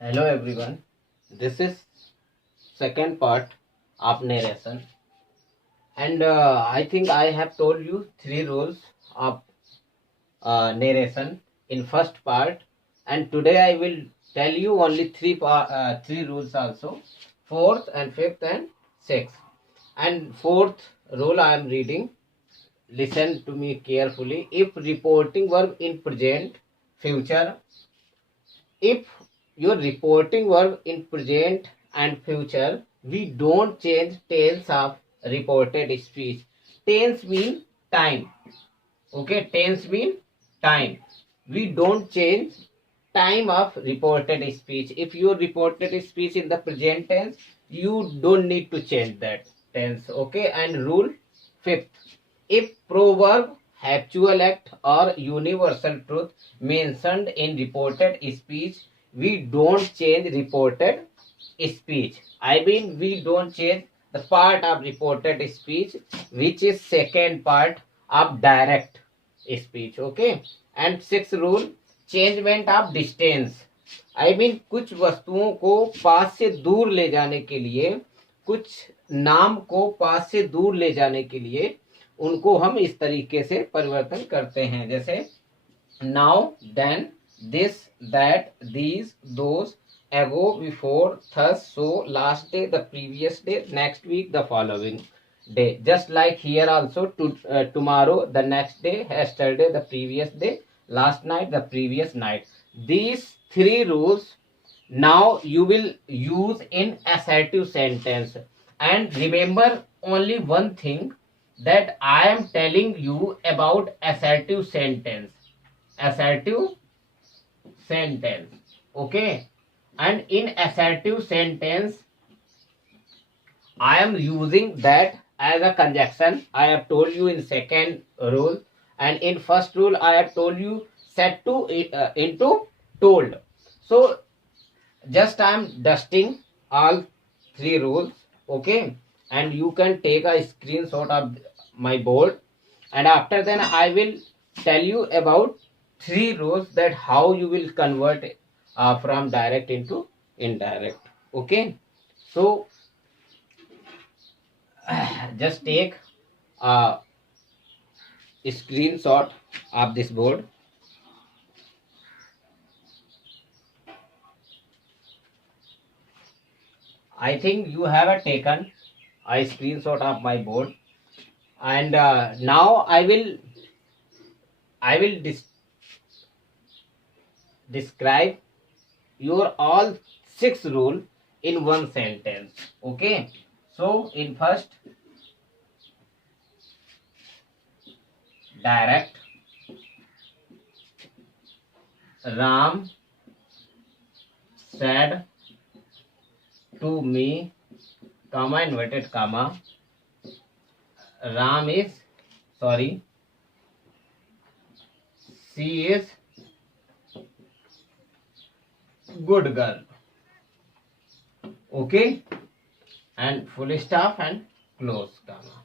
Hello everyone. This is second part of narration, and I think I have told you three rules of narration in first part, and today I will tell you only three rules also, fourth and fifth and sixth. And fourth rule I am reading. Listen to me carefully. If reporting verb in present, future, if you're reporting verb in present and future, we don't change tense of reported speech. Tense mean time. Okay, tense mean time. We don't change time of reported speech. If you reported speech in the present tense, you don't need to change that tense. Okay, and rule fifth. If proverb, habitual act, or universal truth mentioned in reported speech, we don't change reported speech. I mean, we don't change the part of reported speech, which is second part of direct speech. Okay, and sixth rule, changement of distance. I mean कुछ वस्तुओं को पास से दूर ले जाने के लिए, कुछ नाम को पास से दूर ले जाने के लिए उनको हम इस तरीके से परिवर्तन करते हैं, जैसे now, then, this, that, these, those, ago, before, thus, so, last day, the previous day, next week, the following day. Just like here also, tomorrow, the next day, yesterday, the previous day, last night, the previous night. These three rules now you will use in assertive sentence. And remember only one thing, that I am telling you about assertive sentence. Assertive sentence. Okay. And in assertive sentence, I am using that as a conjunction. I have told you in second rule, and in first rule I have told you set to into told. So just I am dusting all three rules. Okay, and you can take a screenshot of my board, and after then I will tell you about three rules, that how you will convert from direct into indirect. Okay, so just take a screenshot of this board. I think you have taken a screenshot of my board, and now I will describe your all six rule in one sentence. Okay, so in first, direct, Ram said to me, comma, inverted comma, Ram is, sorry, she is good girl. Okay, and full stop and close comma.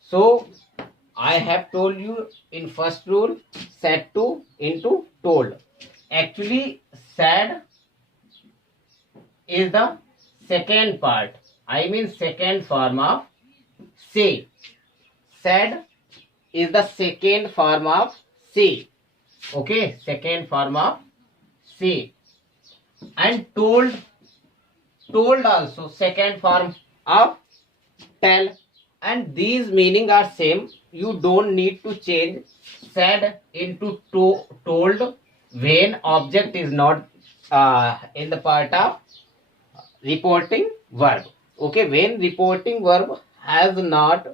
So I have told you in first rule, said to into told. Actually, said is the second part. I mean second form of say. Said is the second form of say. Okay, second form of say. And told also second form of tell. And these meaning are same. You don't need to change said into told when object is not in the part of reporting verb. Okay, when reporting verb has not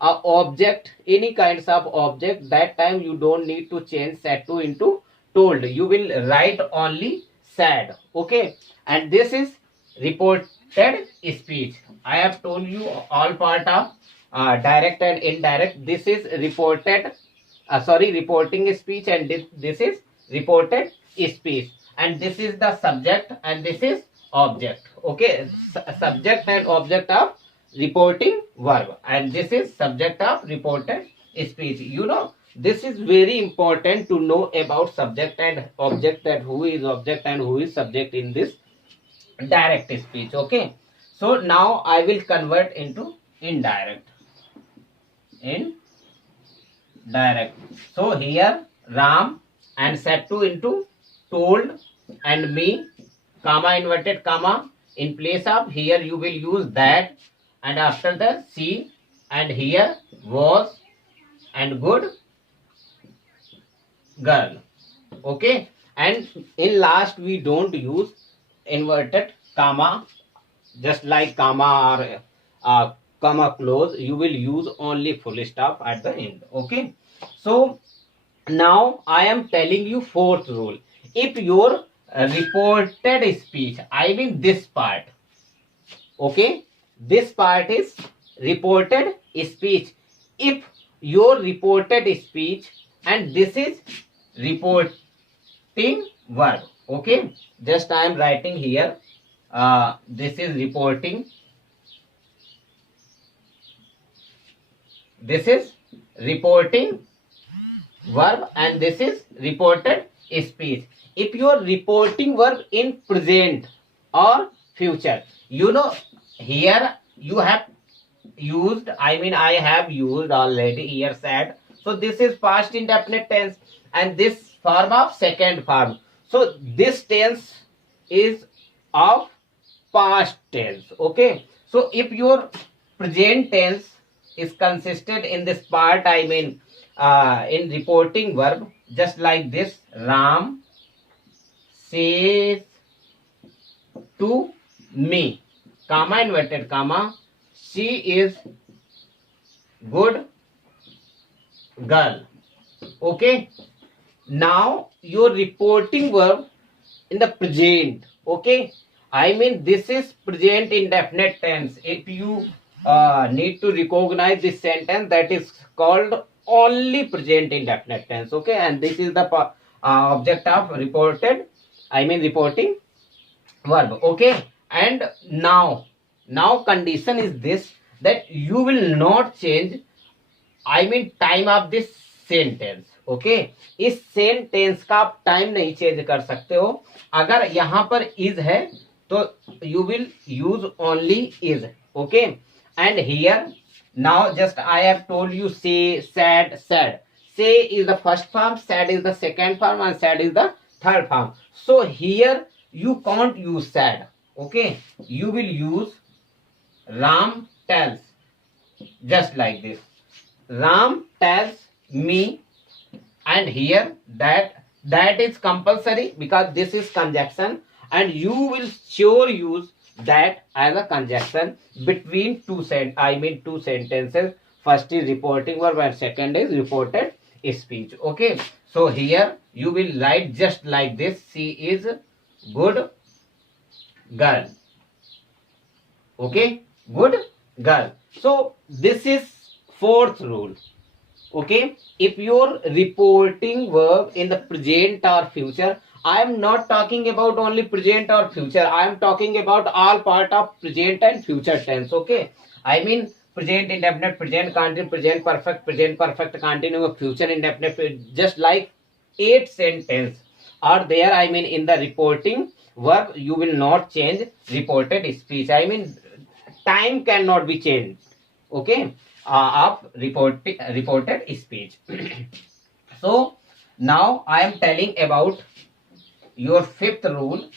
a object, any kinds of object, that time you don't need to change said to into told. You will write only said. Okay, and this is reported speech. I have told you all part of direct and indirect. This is reported reporting speech, and this is reported speech, and this is the subject and this is object. Okay, subject and object of reporting verb, and this is subject of reported speech. You know, this is very important to know about subject and object, that who is object and who is subject in this direct speech. Okay, so now I will convert into indirect. So here Ram and set to into told, and me, comma inverted comma, in place of here you will use that, and after that see, and here was and good girl. Okay, and in last we don't use inverted comma, just like comma or comma close, you will use only full stop at the end. Okay, so now I am telling you fourth rule. If your reported speech, I mean this part, okay, this part is reported speech. If your reported speech, and this is reporting verb. Okay, just I am writing here, this is reporting, this is reporting verb, and this is reported speech. If you are reporting verb in present or future, you know, here you have used, I mean I have used already here said, so this is past indefinite tense, and this form of second form, so this tense is of past tense. Okay, so if your present tense is consisted in this part, I mean in reporting verb, just like this, Ram says to me, comma inverted comma, she is good girl. Okay, now your reporting verb in the present. Okay, I mean this is present indefinite tense. If you need to recognize this sentence, that is called only present indefinite tense. Okay, and this is the object of reported, I mean reporting verb. Okay, and now condition is this, that you will not change, I mean time of this sentence. Okay, इस sentence का आप time नहीं change कर सकते हो. अगर यहां पर इज है तो you will use only is. Okay, and here now just I have told you से, सैड, सैड. से is the first form, sad is the second form, and sad is the third form. So here you can't use sad. Okay, you will use Ram tells, just like this. Ram tells me, and here that is compulsory because this is conjunction, and you will sure use that as a conjunction between two sentences. First is reporting verb and second is reported speech. Okay, so here you will write just like this, she is good girl. Okay, good girl. So this is fourth rule. Okay, if your reporting verb in the present or future, I am not talking about only present or future, I am talking about all part of present and future tense. Okay, I mean present indefinite, present continuous, present perfect continuous, future indefinite, just like 8 sentences are there. I mean in the reporting verb you will not change reported speech, I mean time cannot be changed. Okay, of reported speech. So now I am telling about your fifth rule,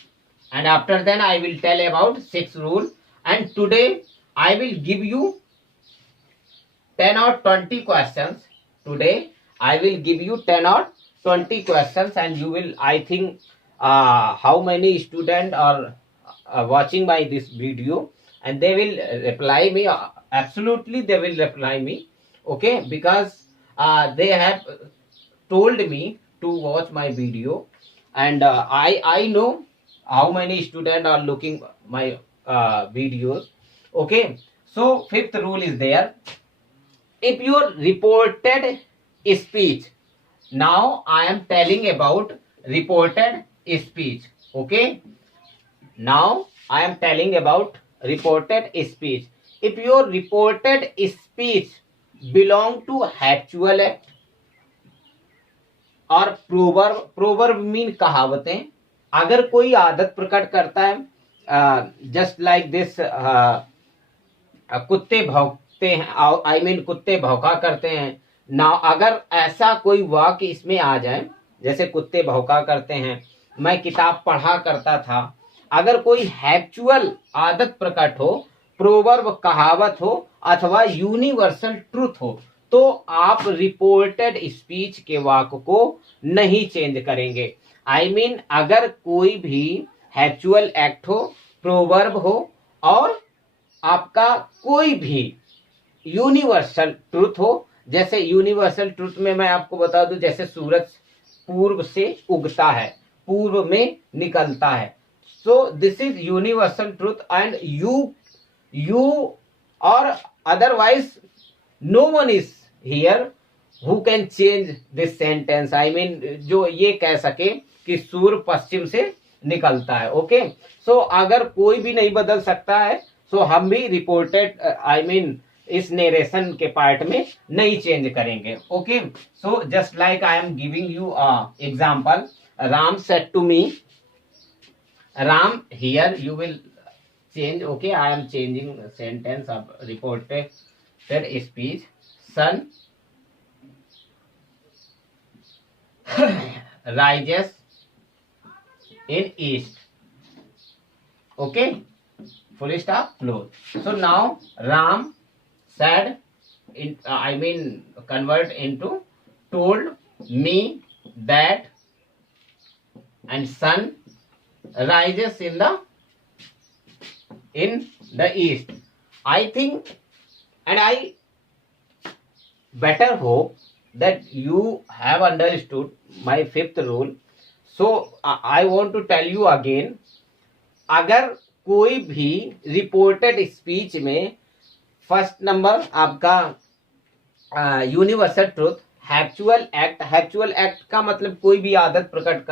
and after then I will tell about sixth rule, and today I will give you 10 or 20 questions. Today I will give you 10 or 20 questions, and you will, I think how many students are watching by this video, and they will reply me. Absolutely they will reply me. Okay, because they have told me to watch my video, and I know how many students are looking my videos. Okay, so fifth rule is there. If your reported speech, now I am telling about reported speech. Okay, now I am telling about reported speech. If your reported speech belong to habitual act, और proverb mean कहावतें। अगर कोई आदत प्रकट करता है just like this, कुत्ते भौंकते हैं, आई मीन कुत्ते भौंका करते हैं ना, अगर ऐसा कोई वाक्य इसमें आ जाए, जैसे कुत्ते भौंका करते हैं, मैं किताब पढ़ा करता था, अगर कोई हैप्चुअल आदत प्रकट हो, प्रोवर्ब कहावत हो, अथवा यूनिवर्सल ट्रुथ हो, तो आप रिपोर्टेड स्पीच के वाक्य को नहीं चेंज करेंगे। आई मीन अगर कोई भी हैप्चुअल एक्ट हो, प्रोवर्ब हो, और आपका कोई भी यूनिवर्सल ट्रुथ हो, जैसे यूनिवर्सल ट्रुथ में मैं आपको बता दूं, जैसे सूरज पूर्व से उगता है, पूर्व में निकलता है, so this is universal truth and you or otherwise no one is here who can change this sentence. I mean जो ये कह सके कि सूर्य पश्चिम से निकलता है। ओके, सो अगर कोई भी नहीं बदल सकता है, सो हम भी रिपोर्टेड आई मीन इस नेरेशन के पार्ट में नहीं चेंज करेंगे। Okay, so just like I am giving you example, Ram said to me, Ram, here you will change. Okay, I am changing sentence of reported speech. Sun rises in east. Okay, full stop, close. So now Ram said, I mean convert into, told me that, and sun rises in the east. I think and I better hope that you have understood my fifth rule. So I want to tell you again, अगर कोई भी reported speech में first number आपका universal truth, habitual act का मतलब कोई भी आदत प्रकट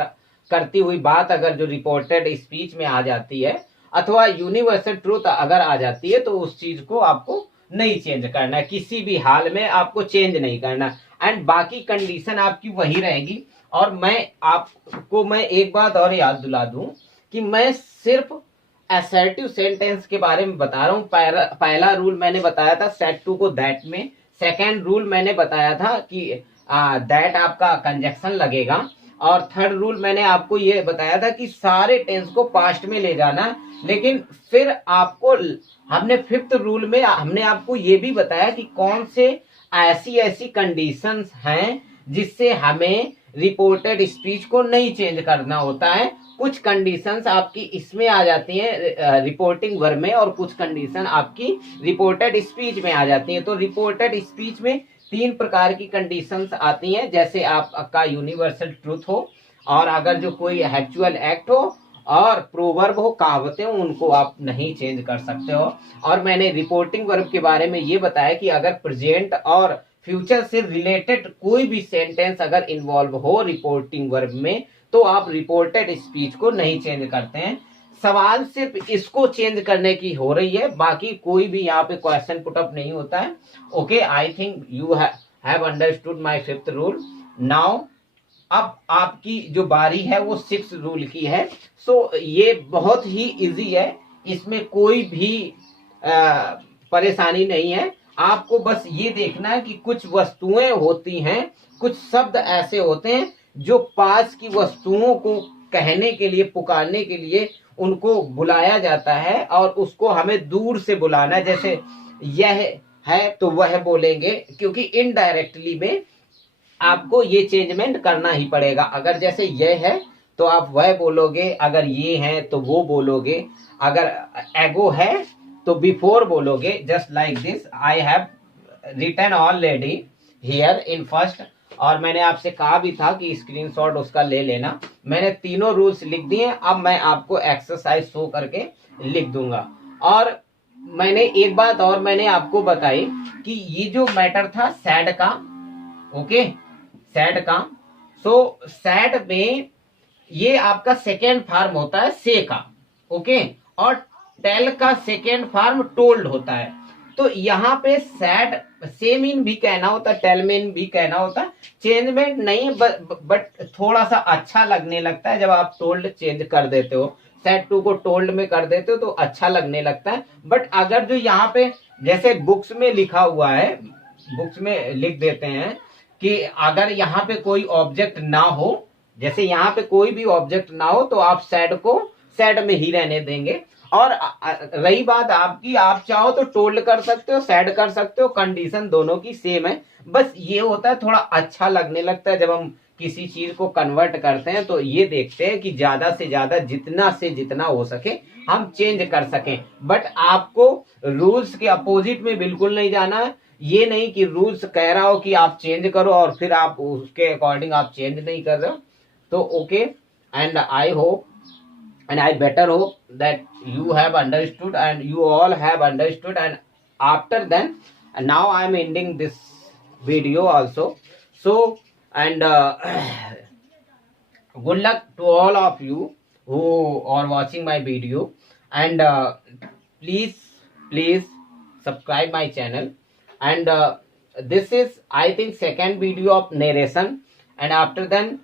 करती हुई बात अगर जो रिपोर्टेड स्पीच में आ जाती है, अथवा यूनिवर्सल ट्रूथ अगर आ जाती है, तो उस चीज को आपको नहीं चेंज करना है, किसी भी हाल में आपको चेंज नहीं करना, एंड बाकी कंडीशन आपकी वही रहेगी। और मैं एक बात और याद दिला दूं कि मैं सिर्फ असर्टिव सेंटेंस के बारे में बता रहा हूं। पहला रूल मैंने बताया था सेट टू को दैट में, सेकेंड रूल मैंने बताया था कि दैट आपका कंजक्शन लगेगा, और थर्ड रूल मैंने आपको ये बताया था कि सारे टेंस को पास्ट में ले जाना। लेकिन फिर आपको हमने फिफ्थ रूल में हमने आपको ये भी बताया कि कौन से ऐसी कंडीशंस हैं जिससे हमें रिपोर्टेड स्पीच को नहीं चेंज करना होता है। कुछ कंडीशंस आपकी इसमें आ जाती हैं रिपोर्टिंग वर्ब में, और कुछ कंडीशन आपकी रिपोर्टेड स्पीच में आ जाती हैं। तो रिपोर्टेड स्पीच में 3 प्रकार की कंडीशंस आती हैं, जैसे आपका यूनिवर्सल ट्रूथ हो, और अगर जो कोई हैप्चुअल एक्ट हो, और प्रोवर्ब हो, कहावतें हो, उनको आप नहीं चेंज कर सकते हो। और मैंने रिपोर्टिंग वर्ब के बारे में ये बताया कि अगर प्रेजेंट और फ्यूचर से रिलेटेड कोई भी सेंटेंस अगर इन्वॉल्व हो रिपोर्टिंग वर्ब में, तो आप रिपोर्टेड स्पीच को नहीं चेंज करते हैं। सवाल सिर्फ इसको चेंज करने की हो रही है, बाकी कोई भी यहाँ पे क्वेश्चन पुट अप नहीं होता है। Okay, I think you have understood my fifth rule. Now अब आपकी जो बारी है वो 6 रूल की है। सो ये बहुत ही इजी है, इसमें कोई भी परेशानी नहीं है। आपको बस ये देखना है कि कुछ वस्तुएं होती हैं, कुछ शब्द ऐसे होते हैं जो पास की वस्तुओं को कहने के लिए, पुकारने के लिए उनको बुलाया जाता है, और उसको हमें दूर से बुलाना है। जैसे यह है तो वह बोलेंगे, क्योंकि इनडायरेक्टली में आपको ये चेंजमेंट करना ही पड़ेगा। अगर जैसे यह है तो आप वह बोलोगे, अगर ये है तो वो बोलोगे, अगर एगो है तो बिफोर बोलोगे। Just like this I have written already here in first, और मैंने आपसे कहा भी था कि स्क्रीनशॉट उसका ले लेना। मैंने तीनों रूल्स लिख दिए, अब मैं आपको एक्सरसाइज शो करके लिख दूंगा। और मैंने एक बात और मैंने आपको बताई कि ये जो मैटर था सैड का, ओके, सैड का, सो सैड में ये आपका सेकेंड फॉर्म होता है से का, ओके, और टेल का सेकेंड फॉर्म टोल्ड होता है। तो यहाँ पे सैड सेम इन भी कहना होता, टेल मी इन भी कहना होता। चेंजमेंट नहीं, बट थोड़ा सा अच्छा लगने लगता है जब आप टोल्ड चेंज कर देते हो, सेड टू को टोल्ड में कर देते हो तो अच्छा लगने लगता है। बट अगर जो यहाँ पे जैसे बुक्स में लिखा हुआ है, बुक्स में लिख देते हैं कि अगर यहाँ पे कोई ऑब्जेक्ट ना हो, जैसे यहाँ पे कोई भी ऑब्जेक्ट ना हो तो आप सैड को सैड में ही रहने देंगे। और रही बात आपकी, आप चाहो तो टोल्ड कर सकते हो, सैड कर सकते हो, कंडीशन दोनों की सेम है। बस ये होता है थोड़ा अच्छा लगने लगता है जब हम किसी चीज को कन्वर्ट करते हैं, तो ये देखते हैं कि ज्यादा से ज्यादा जितना से जितना हो सके हम चेंज कर सकें। बट आपको रूल्स के अपोजिट में बिल्कुल नहीं जाना है। ये नहीं कि रूल्स कह रहा हो कि आप चेंज करो और फिर आप उसके अकॉर्डिंग आप चेंज नहीं कर रहे हो, तो okay. And I hope and I better hope that you have understood and you all have understood. And after then, and now I am ending this video also. So and good luck to all of you who are watching my video. And please subscribe my channel. And this is, I think, second video of narration. And after then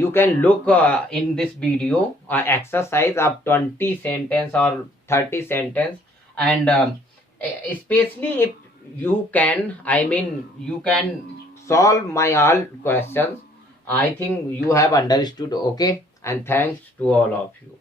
you can look in this video exercise of 20 sentence or 30 sentence. And especially if you can, I mean, you can solve my all questions. I think you have understood. Okay, and thanks to all of you.